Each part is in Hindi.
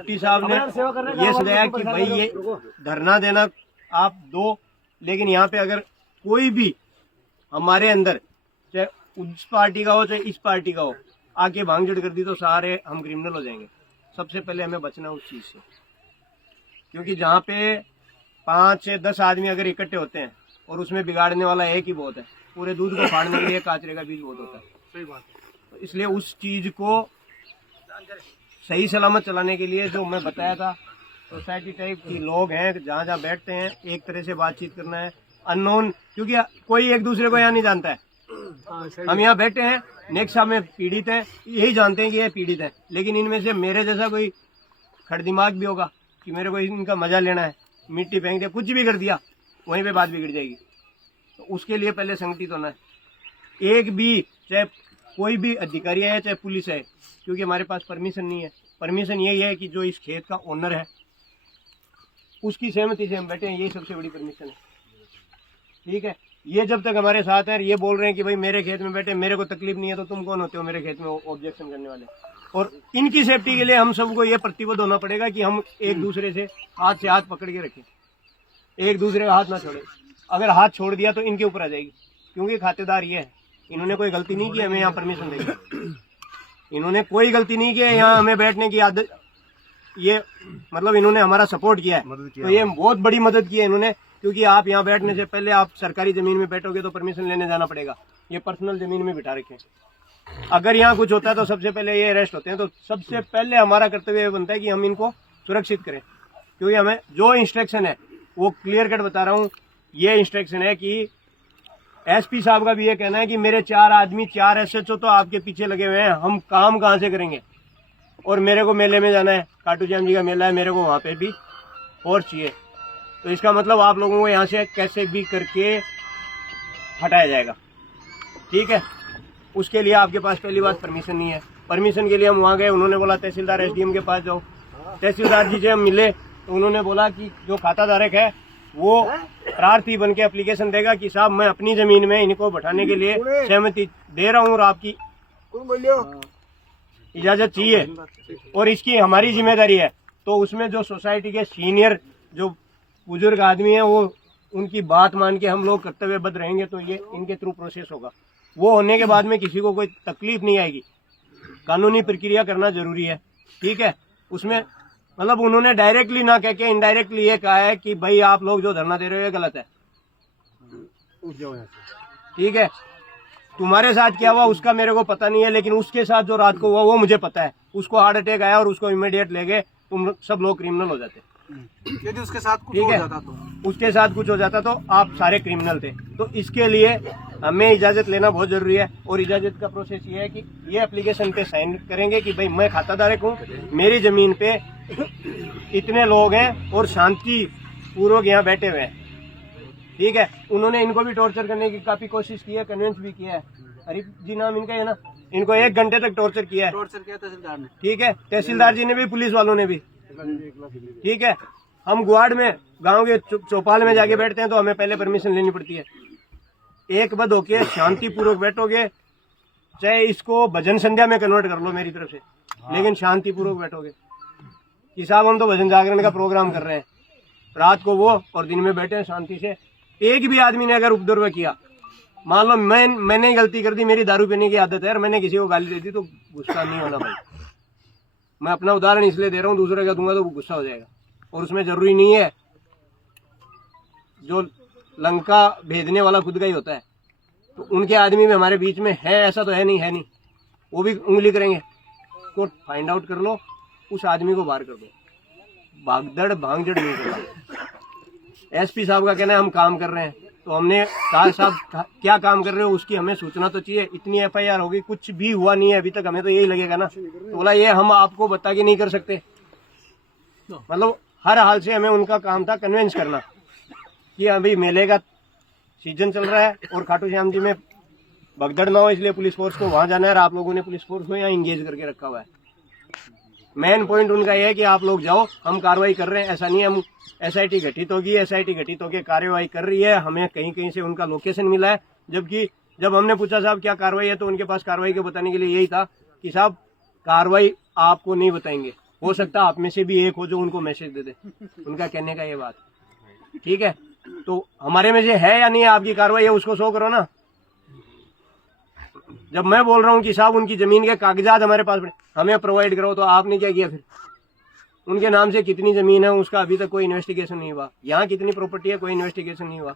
एसपी साहब ने ये सुझाया कि भाई ये धरना देना आप दो, लेकिन यहाँ पे अगर कोई भी हमारे अंदर चाहे उस पार्टी का हो चाहे इस पार्टी का हो आके भांगचोड़ कर दी तो सारे हम क्रिमिनल हो जाएंगे। सबसे पहले हमें बचना उस चीज से, क्योंकि जहाँ पे 5 से 10 आदमी अगर इकट्ठे होते हैं और उसमें बिगाड़ने वाला एक ही बहुत है, पूरे दूध को फाड़ने के लिए काचरे का बीज बहुत होता है। सही बात है। तो इसलिए उस चीज को सही सलामत चलाने के लिए जो मैं बताया था, सोसाइटी टाइप की लोग हैं, जहाँ जहाँ बैठते हैं एक तरह से बातचीत करना है, अननोन, क्योंकि कोई एक दूसरे को यहाँ नहीं जानता है। हम यहाँ बैठे हैं, नेक्स्ट में पीड़ित है, यही जानते हैं कि ये पीड़ित है, लेकिन इनमें से मेरे जैसा कोई खड़ दिमाग भी होगा कि मेरे को इनका मजा लेना है, मिट्टी फेंक दिया, कुछ भी कर दिया, वहीं पे बात बिगड़ जाएगी। तो उसके लिए पहले संगठित होना है। एक भी चाहे कोई भी अधिकारी है चाहे पुलिस है, क्योंकि हमारे पास परमिशन नहीं है। परमिशन यही है कि जो इस खेत का ओनर है उसकी सहमति से हम बैठे हैं, यही सबसे बड़ी परमिशन है। ठीक है, ये जब तक हमारे साथ है, ये बोल रहे हैं कि भाई मेरे खेत में बैठे, मेरे को तकलीफ नहीं है, तो तुम कौन होते हो मेरे खेत में ऑब्जेक्शन करने वाले। और इनकी सेफ्टी के लिए हम सबको ये प्रतिबद्ध होना पड़ेगा कि हम एक दूसरे से हाथ पकड़ के रखें, एक दूसरे का हाथ ना छोड़े। अगर हाथ छोड़ दिया तो इनके ऊपर आ जाएगी, क्योंकि खातेदार ये है, इन्होंने कोई गलती नहीं की हमें यहाँ परमिशन देगी, इन्होंने कोई गलती नहीं की है, यहाँ हमें बैठने की आदत, ये मतलब इन्होंने हमारा सपोर्ट किया है, तो ये बहुत बड़ी मदद की है इन्होंने। क्योंकि आप यहाँ बैठने से पहले आप सरकारी जमीन में बैठोगे तो परमिशन लेने जाना पड़ेगा, ये पर्सनल जमीन में बिठा रखे। अगर यहाँ कुछ होता है तो सबसे पहले ये अरेस्ट होते हैं। तो सबसे पहले हमारा कर्तव्य बनता है कि हम इनको सुरक्षित करें, क्योंकि हमें जो इंस्ट्रक्शन है वो क्लियर कट बता रहा हूँ। ये इंस्ट्रक्शन है कि एसपी साहब का भी ये कहना है कि मेरे 4 आदमी 4 एसएचओ तो आपके पीछे लगे हुए हैं, हम काम कहाँ से करेंगे। और मेरे को मेले में जाना है, खाटू श्याम जी का मेला है, मेरे को वहाँ पे भी और चाहिए। तो इसका मतलब आप लोगों को यहाँ से कैसे भी करके हटाया जाएगा। ठीक है, उसके लिए आपके पास पहली बात परमिशन नहीं है। परमिशन के लिए हम वहाँ गए, उन्होंने बोला तहसीलदार एसडीएम के पास जाओ। तहसीलदार जी से हम मिले तो उन्होंने बोला कि जो खाता धारक है वो प्रार्थी बन के एप्लीकेशन देगा कि साहब मैं अपनी जमीन में इनको बैठाने के लिए सहमति दे रहा हूँ और आपकी इजाजत चाहिए और इसकी हमारी जिम्मेदारी है। तो उसमें जो सोसाइटी के सीनियर जो बुजुर्ग आदमी है वो उनकी बात मान के हम लोग कर्तव्यबद्ध रहेंगे, तो ये इनके थ्रू प्रोसेस होगा। वो होने के बाद में किसी को कोई तकलीफ नहीं आएगी। कानूनी प्रक्रिया करना जरूरी है। ठीक है, उसमें मतलब उन्होंने डायरेक्टली ना कह के इनडायरेक्टली ये कहा है कि भाई आप लोग जो धरना दे रहे हो ये गलत है। ठीक है, तुम्हारे साथ क्या हुआ उसका मेरे को पता नहीं है, लेकिन उसके साथ जो रात को हुआ वो मुझे पता है। उसको हार्ट अटैक आया और उसको इमीडिएट ले गए, तुम सब लोग क्रिमिनल हो जाते। यदि उसके साथ कुछ हो जाता तो उसके साथ कुछ हो जाता तो आप सारे क्रिमिनल थे। तो इसके लिए हमें इजाजत लेना बहुत जरूरी है। और इजाजत का प्रोसेस ये है कि ये एप्लीकेशन पे साइन करेंगे कि भाई मैं खाताधारक हूँ, मेरी जमीन पे इतने लोग हैं और शांति पूर्वक यहाँ बैठे हुए हैं। ठीक है, उन्होंने इनको भी टॉर्चर करने की काफी कोशिश की है, कन्विंस भी किया है। हरीफ जी नाम इनका है ना, इनको 1 घंटे तक टॉर्चर किया है तहसीलदार ने। ठीक है, तहसीलदार जी ने भी, पुलिस वालों ने भी। ठीक है, हम गुआड़ में गांव के चौपाल में जाके बैठते हैं तो हमें पहले परमिशन लेनी पड़ती है। एक बद होके शांतिपूर्वक बैठोगे, चाहे इसको भजन संध्या में कन्वर्ट कर लो मेरी तरफ से, लेकिन शांतिपूर्वक बैठोगे कि साहब हम तो भजन जागरण का प्रोग्राम कर रहे हैं, रात को वो और दिन में बैठे हैं शांति से। एक भी आदमी ने अगर उपद्रव किया, मान लो मैंने गलती कर दी, मेरी दारू पीने की आदत है और मैंने किसी को गाली दे दी, तो गुस्सा नहीं होना भाई। मैं अपना उदाहरण इसलिए दे रहा हूँ, दूसरे का दूंगा तो गुस्सा हो जाएगा। और उसमें जरूरी नहीं है, जो लंका भेजने वाला खुद का ही होता है, तो उनके आदमी में हमारे बीच में है, ऐसा तो है नहीं, वो भी उंगली करेंगे। तो फाइंड आउट कर लो, उस आदमी को बाहर कर दो, भागदड़ भांगजड़ नहीं करना। एसपी साहब का कहना है हम काम कर रहे हैं, तो हमने कहा साहब क्या काम कर रहे हो उसकी हमें सूचना तो चाहिए। इतनी एफआईआर होगी, कुछ भी हुआ नहीं है अभी तक, हमें तो यही लगेगा ना। तो बोला ये हम आपको बता के नहीं कर सकते। मतलब हर हाल से हमें उनका काम था कन्विंस करना कि अभी मेले का सीजन चल रहा है और खाटू श्याम जी में भगदड़ ना हो, इसलिए पुलिस फोर्स को वहां जाना है और आप लोगों ने पुलिस फोर्स को यहाँ इंगेज करके रखा हुआ है। मेन पॉइंट उनका यह है कि आप लोग जाओ, हम कार्रवाई कर रहे हैं। ऐसा नहीं है हम एसआईटी गठित होगी, एसआईटी गठित होकर कार्रवाई कर रही है, हमें कहीं कहीं से उनका लोकेशन मिला है। जबकि जब हमने पूछा साहब क्या कार्रवाई है, तो उनके पास कार्रवाई के बताने के लिए यही था कि साहब कार्रवाई आपको नहीं बताएंगे, हो सकता है आप में से भी एक हो जो उनको मैसेज दे दे, उनका कहने का ये बात। ठीक है, तो हमारे में से है या नहीं है आपकी कार्रवाई है उसको शो करो ना। जब मैं बोल रहा हूँ कि साहब उनकी जमीन के कागजात हमारे पास पड़े, हमें प्रोवाइड करो, तो आपने क्या किया फिर? उनके नाम से कितनी जमीन है उसका अभी तक कोई इन्वेस्टिगेशन नहीं हुआ। यहाँ कितनी प्रॉपर्टी है, कोई इन्वेस्टिगेशन नहीं हुआ।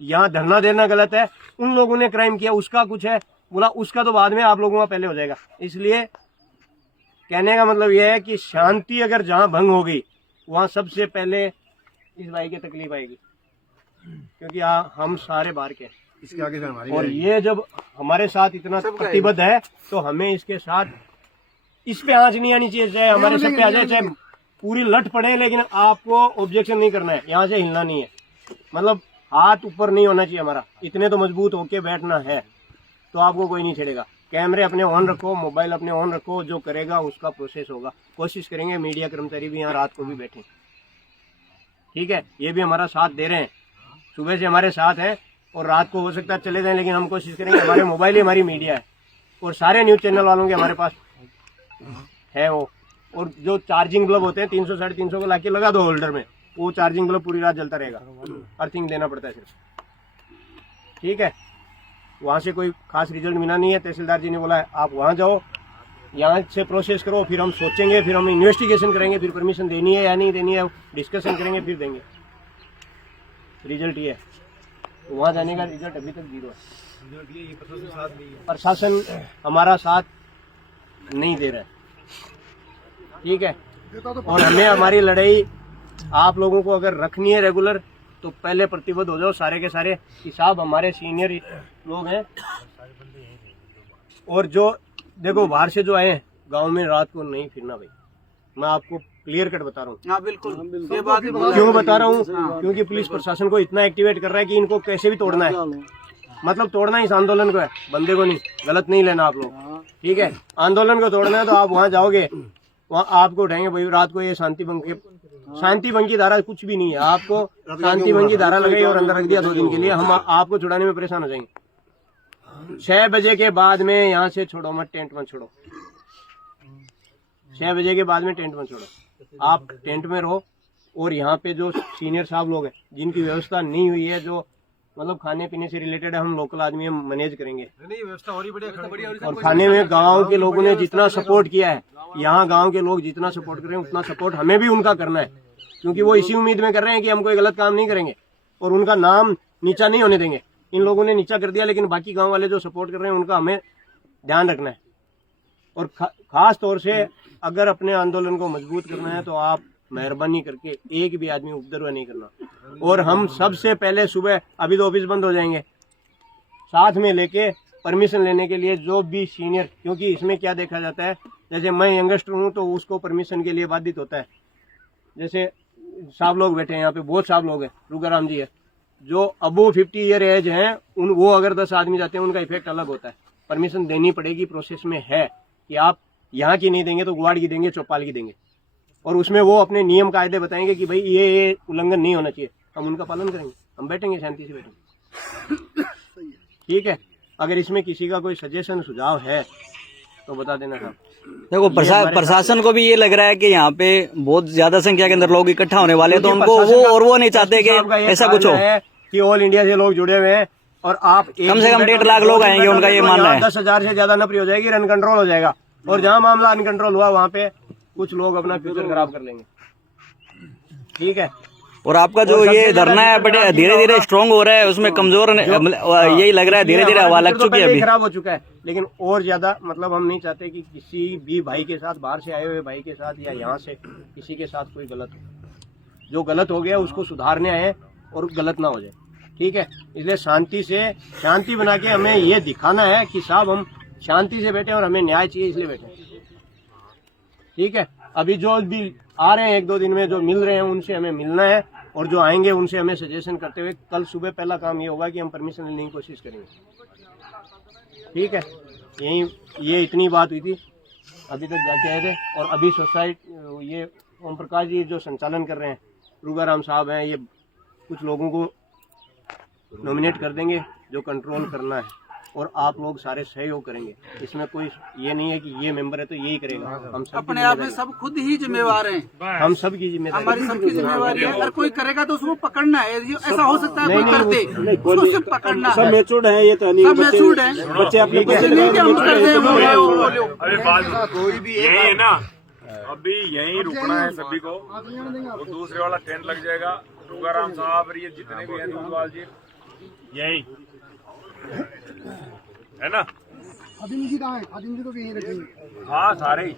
यहाँ धरना देना गलत है, उन लोगों ने क्राइम किया उसका कुछ है, बोला उसका तो बाद में आप लोगों का पहले हो जाएगा। इसलिए कहने का मतलब यह है कि शांति अगर जहाँ भंग हो गई वहाँ सबसे पहले इस भाई की तकलीफ आएगी, क्योंकि हम सारे बाहर के हैं। इसके आगे से हमारी और ये जब हमारे साथ इतना प्रतिबद्ध है तो हमें इसके साथ इस पे आंच नहीं आनी चाहिए, चाहे हमारे सब पे आ जाए, चाहे पूरी लट पड़े, लेकिन आपको ऑब्जेक्शन नहीं करना है, यहाँ से हिलना नहीं है, मतलब हाथ ऊपर नहीं होना चाहिए हमारा, इतने तो मजबूत होके बैठना है, तो आपको कोई नहीं छेड़ेगा। कैमरे अपने ऑन रखो, मोबाइल अपने ऑन रखो, जो करेगा उसका प्रोसेस होगा। कोशिश करेंगे मीडिया कर्मचारी भी यहाँ रात को भी बैठे, ठीक है, ये भी हमारा साथ दे रहे हैं, सुबह से हमारे साथ हैं और रात को हो सकता है चले जाएं, लेकिन हम कोशिश करेंगे। हमारे मोबाइल ही हमारी मीडिया है और सारे न्यूज चैनल वालों के हमारे पास है वो, और जो चार्जिंग बल्ब होते हैं 300 साढ़े 300 को लाके लगा दो होल्डर में, वो चार्जिंग बल्ब पूरी रात जलता रहेगा, अर्थिंग देना पड़ता है सिर्फ। ठीक है, वहाँ से कोई खास रिजल्ट मिला नहीं है, तहसीलदार जी ने बोला है आप वहाँ जाओ, यहाँ से प्रोसेस करो, फिर हम सोचेंगे, फिर हम इन्वेस्टिगेशन करेंगे, फिर परमिशन देनी है या नहीं देनी है डिस्कशन करेंगे, फिर देंगे। रिजल्ट ये है, तो वहाँ जाने का रिजल्ट अभी तक 0 है। प्रशासन हमारा साथ नहीं दे रहा है, ठीक है, और हमें हमारी लड़ाई आप लोगों को अगर रखनी है रेगुलर, तो पहले प्रतिबद्ध हो जाओ सारे के सारे कि साहब हमारे सीनियर लोग हैं, और जो देखो बाहर से जो आए हैं गांव में रात को नहीं फिरना भाई, मैं आपको क्लियर कट बता रहा हूँ। हाँ बिल्कुल, ये बात क्यों बता रहा हूँ? क्योंकि पुलिस प्रशासन को इतना एक्टिवेट कर रहा है कि इनको कैसे भी तोड़ना है, मतलब तोड़ना इस आंदोलन को है, बंदे को नहीं, गलत नहीं लेना आप लोग, ठीक है। आंदोलन को तोड़ना है तो आप वहाँ जाओगे, वहाँ आपको उठाएंगे भाई रात को ये शांति भंग की धारा कुछ भी नहीं है, आपको शांति भंग की धारा लगाई और अंदर रख दिया 2 दिन के लिए, हम आपको छुड़ाने में परेशान हो जाएंगे। 6 बजे के बाद में यहाँ से छोड़ो मत, टेंट मत छोड़ो, 6 बजे के बाद में टेंट मत छोड़ो, आप टेंट में रहो। और यहाँ पे जो सीनियर साहब लोग हैं जिनकी व्यवस्था नहीं हुई है, जो मतलब खाने पीने से रिलेटेड है, हम लोकल आदमी हम मैनेज करेंगे। व्यवस्था और ही बढ़िया, और खाने में गांव के लोगों ने जितना सपोर्ट किया है, यहाँ गांव के लोग जितना सपोर्ट कर रहे हैं उतना सपोर्ट हमें भी उनका करना है, क्योंकि वो इसी उम्मीद में कर रहे हैं कि हम कोई गलत काम नहीं करेंगे और उनका नाम नीचा नहीं होने देंगे। इन लोगों ने नीचा कर दिया, लेकिन बाकी गाँव वाले जो सपोर्ट कर रहे हैं उनका हमें ध्यान रखना है। और खास तौर से अगर अपने आंदोलन को मजबूत करना है तो आप मेहरबानी करके एक भी आदमी उपद्रव नहीं करना। और हम सबसे पहले सुबह, अभी तो ऑफिस बंद हो जाएंगे, साथ में लेके परमिशन लेने के लिए जो भी सीनियर, क्योंकि इसमें क्या देखा जाता है, जैसे मैं यंगस्टर हूँ तो उसको परमिशन के लिए बाधित होता है। जैसे साहब लोग बैठे हैं यहाँ पे, बहुत साहब लोग हैं, रुगाराम जी है, जो अबो 50 ईयर एज हैं, वो अगर 10 आदमी जाते हैं उनका इफेक्ट अलग होता है। परमिशन देनी पड़ेगी, प्रोसेस में है कि आप यहाँ की नहीं देंगे तो गुवाड़ की देंगे, चौपाल की देंगे, और उसमें वो अपने नियम कायदे बताएंगे कि भाई ये उल्लंघन नहीं होना चाहिए, हम उनका पालन करेंगे, हम बैठेंगे शांति से बैठेंगे, ठीक है। अगर इसमें किसी का कोई सजेशन सुझाव है तो बता देना साहब। देखो प्रशासन को भी ये लग रहा है कि यहाँ पे बहुत ज्यादा संख्या के अंदर लोग इकट्ठा होने वाले हैं, तो उनको वो नहीं चाहते कि ऐसा कुछ हो कि ऑल इंडिया से लोग जुड़े हुए हैं और आप कम से कम 1.5 लाख लोग आएंगे, उनका ये मानना है 10,000 से ज्यादा नफरी हो जाएगी, रन कंट्रोल हो जाएगा, और जहाँ मामला अनकंट्रोल हुआ वहाँ पे कुछ लोग अपना फ्यूचर खराब कर लेंगे, ठीक है। और आपका जो ये धरना है बड़े धीरे धीरे स्ट्रांग हो रहा है, उसमें कमजोर यही लग रहा है, धीरे धीरे हवा लग चुकी है, अभी खराब हो चुका है, लेकिन और ज्यादा मतलब हम नहीं चाहते कि किसी भी भाई के साथ, बाहर से आए हुए भाई के साथ या यहाँ से किसी के साथ कोई गलत हो। जो गलत हो गया उसको सुधारने आए और गलत ना हो जाए, ठीक है। इसलिए शांति बना के हमें ये दिखाना है कि साहब हम शांति से बैठे और हमें न्याय चाहिए, इसलिए बैठे, ठीक है। अभी जो भी आ रहे हैं 1-2 दिन में जो मिल रहे हैं उनसे हमें मिलना है, और जो आएंगे उनसे हमें सजेशन करते हुए कल सुबह पहला काम ये होगा कि हम परमिशन लेने की कोशिश करेंगे, ठीक है। ये इतनी बात हुई थी, अभी तक जाके आए थे। और अभी सोसाइटी ये ओम प्रकाश जी जो संचालन कर रहे हैं, रुगाराम साहब हैं, ये कुछ लोगों को नॉमिनेट कर देंगे जो कंट्रोल करना है, और आप लोग सारे सहयोग करेंगे। इसमें कोई ये नहीं है कि ये मेंबर है तो यही करेगा। हम सब अपने आप में सब खुद ही जिम्मेवार हैं। हम सब की जिम्मेदारी, हमारी सबकी जिम्मेवारी है। अगर कोई करेगा तो उसको पकड़ना है। ऐसा हो सकता है कोई करते, उसको सिर्फ पकड़ना है। सब मैच्योर्ड है, ये तो नहीं सब मैच्योर्ड है। बच्चे अपने बच्चे नहीं कि हम कर दे अरे बात कोई भी यही है ना, अभी यहीं रुकना है सभी को। वो दूसरे वाला टेंट लग जाएगा, तुकाराम साहब ये जितने भी हैं दूधवाल जी यही है ना। खादिम जी कहाँ है? खादिम जी तो यहीं रखेंगे। हाँ सारे ही